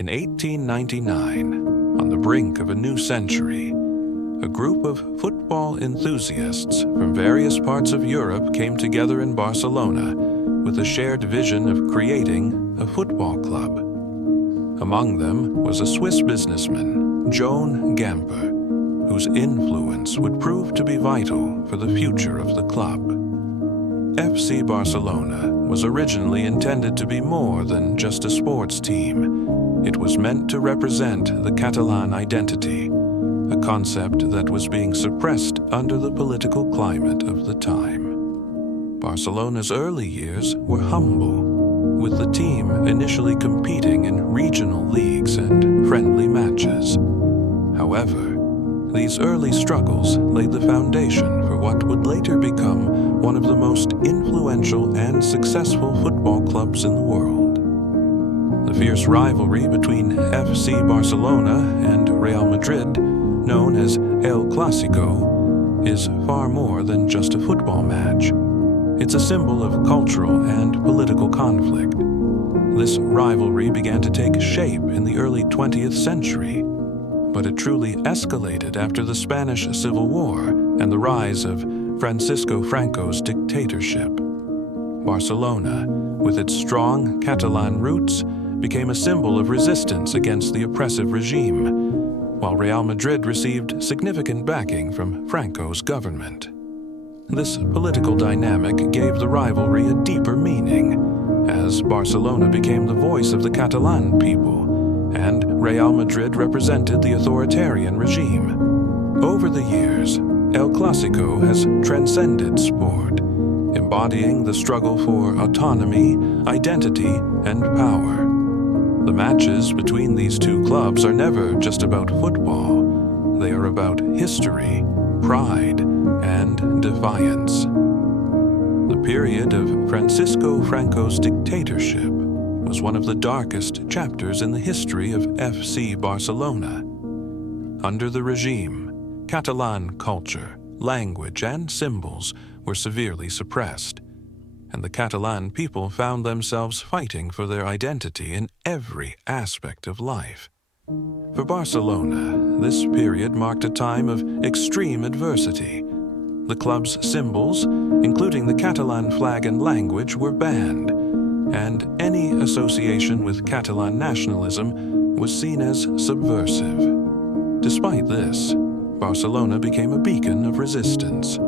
In 1899, on the brink of a new century, a group of football enthusiasts from various parts of Europe came together in Barcelona with a shared vision of creating a football club. Among them was a Swiss businessman, Joan Gamper, whose influence would prove to be vital for the future of the club. FC Barcelona was originally intended to be more than just a sports team. It was meant to represent the Catalan identity, a concept that was being suppressed under the political climate of the time. Barcelona's early years were humble, with the team initially competing in regional leagues and friendly matches. However, these early struggles laid the foundation for what would later become one of the most influential and successful football clubs in the world. The fierce rivalry between FC Barcelona and Real Madrid, known as El Clásico, is far more than just a football match. It's a symbol of cultural and political conflict. This rivalry began to take shape in the early 20th century, but it truly escalated after the Spanish Civil War and the rise of Francisco Franco's dictatorship. Barcelona, with its strong Catalan roots, became a symbol of resistance against the oppressive regime, while Real Madrid received significant backing from Franco's government. This political dynamic gave the rivalry a deeper meaning, as Barcelona became the voice of the Catalan people, and Real Madrid represented the authoritarian regime. Over the years, El Clásico has transcended sport, embodying the struggle for autonomy, identity, and power. The matches between these two clubs are never just about football. They are about history, pride, and defiance. The period of Francisco Franco's dictatorship was one of the darkest chapters in the history of FC Barcelona. Under the regime, Catalan culture, language, and symbols were severely suppressed, and the Catalan people found themselves fighting for their identity in every aspect of life. For Barcelona, this period marked a time of extreme adversity. The club's symbols, including the Catalan flag and language, were banned, and any association with Catalan nationalism was seen as subversive. Despite this, Barcelona became a beacon of resistance.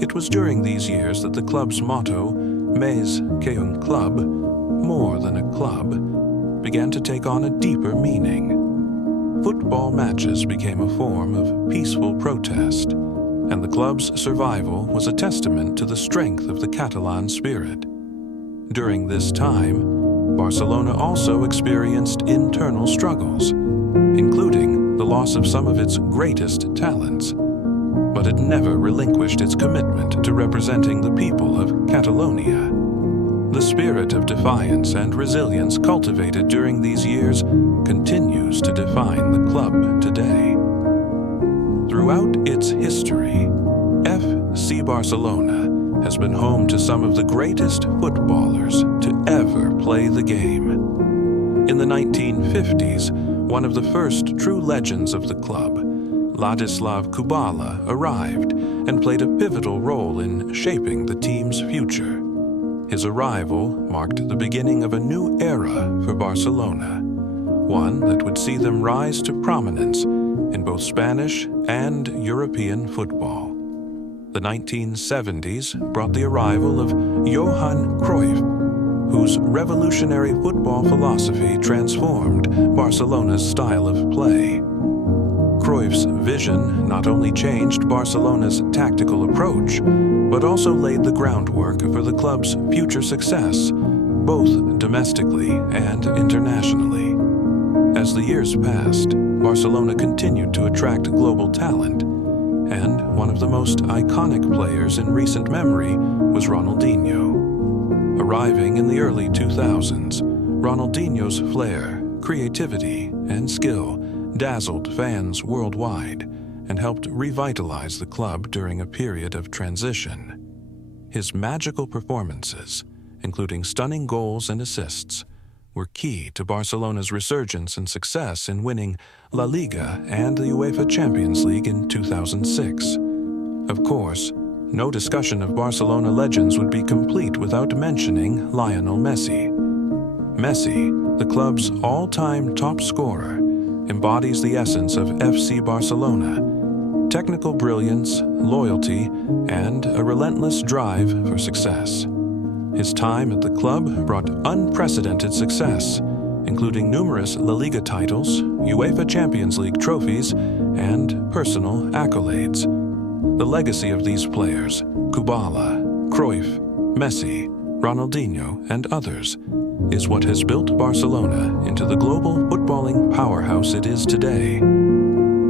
It was during these years that the club's motto, Més que un club, more than a club, began to take on a deeper meaning. Football matches became a form of peaceful protest, and the club's survival was a testament to the strength of the Catalan spirit. During this time, Barcelona also experienced internal struggles, including the loss of some of its greatest talents, but it never relinquished its commitment to representing the people of Catalonia. The spirit of defiance and resilience cultivated during these years continues to define the club today. Throughout its history, FC Barcelona has been home to some of the greatest footballers to ever play the game. In the 1950s, one of the first true legends of the club, Ladislav Kubala, arrived and played a pivotal role in shaping the team's future. His arrival marked the beginning of a new era for Barcelona, one that would see them rise to prominence in both Spanish and European football. The 1970s brought the arrival of Johan Cruyff, whose revolutionary football philosophy transformed Barcelona's style of play. Cruyff's vision not only changed Barcelona's tactical approach, but also laid the groundwork for the club's future success, both domestically and internationally. As the years passed, Barcelona continued to attract global talent, and one of the most iconic players in recent memory was Ronaldinho. Arriving in the early 2000s, Ronaldinho's flair, creativity, and skill dazzled fans worldwide and helped revitalize the club during a period of transition. His magical performances, including stunning goals and assists, were key to Barcelona's resurgence and success in winning La Liga and the UEFA Champions League in 2006. Of course, no discussion of Barcelona legends would be complete without mentioning Lionel Messi. Messi, the club's all-time top scorer, embodies the essence of FC Barcelona: technical brilliance, loyalty, and a relentless drive for success. His time at the club brought unprecedented success, including numerous La Liga titles, UEFA Champions League trophies, and personal accolades. The legacy of these players, Kubala, Cruyff, Messi, Ronaldinho, and others, is what has built Barcelona into the global footballing powerhouse it is today.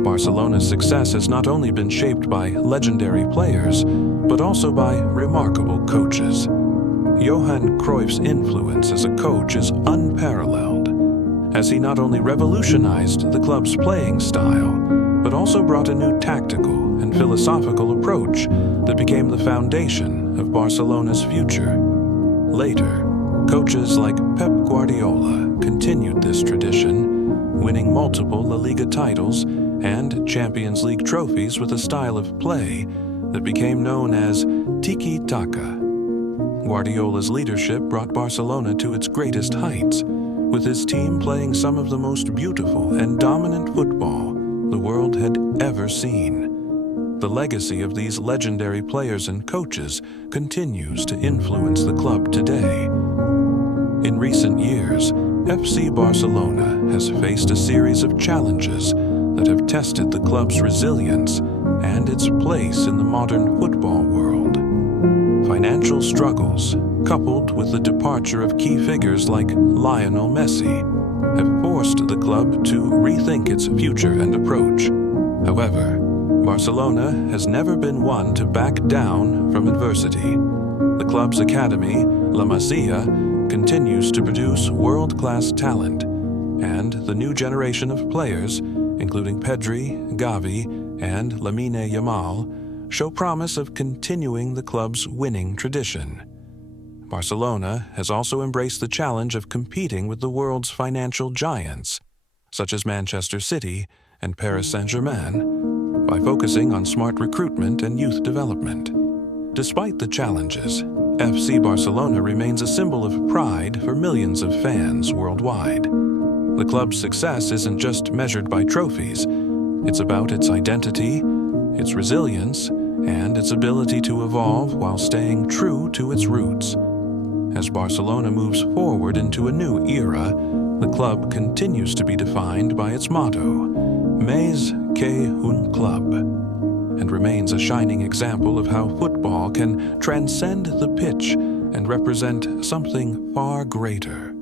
Barcelona's success has not only been shaped by legendary players, but also by remarkable coaches. Johan Cruyff's influence as a coach is unparalleled, as he not only revolutionized the club's playing style, but also brought a new tactical and philosophical approach that became the foundation of Barcelona's future. Later, coaches like Pep Guardiola continued this tradition, winning multiple La Liga titles and Champions League trophies with a style of play that became known as tiki-taka. Guardiola's leadership brought Barcelona to its greatest heights, with his team playing some of the most beautiful and dominant football the world had ever seen. The legacy of these legendary players and coaches continues to influence the club today. In recent years, FC Barcelona has faced a series of challenges that have tested the club's resilience and its place in the modern football world. Financial struggles, coupled with the departure of key figures like Lionel Messi, have forced the club to rethink its future and approach. However, Barcelona has never been one to back down from adversity. The club's academy, La Masia, continues to produce world-class talent, and the new generation of players, including Pedri, Gavi, and Lamine Yamal, show promise of continuing the club's winning tradition. Barcelona has also embraced the challenge of competing with the world's financial giants, such as Manchester City and Paris Saint-Germain, by focusing on smart recruitment and youth development. Despite the challenges, FC Barcelona remains a symbol of pride for millions of fans worldwide. The club's success isn't just measured by trophies. It's about its identity, its resilience, and its ability to evolve while staying true to its roots. As Barcelona moves forward into a new era, the club continues to be defined by its motto, Mais qu'un club, and remains a shining example of how football can transcend the pitch and represent something far greater.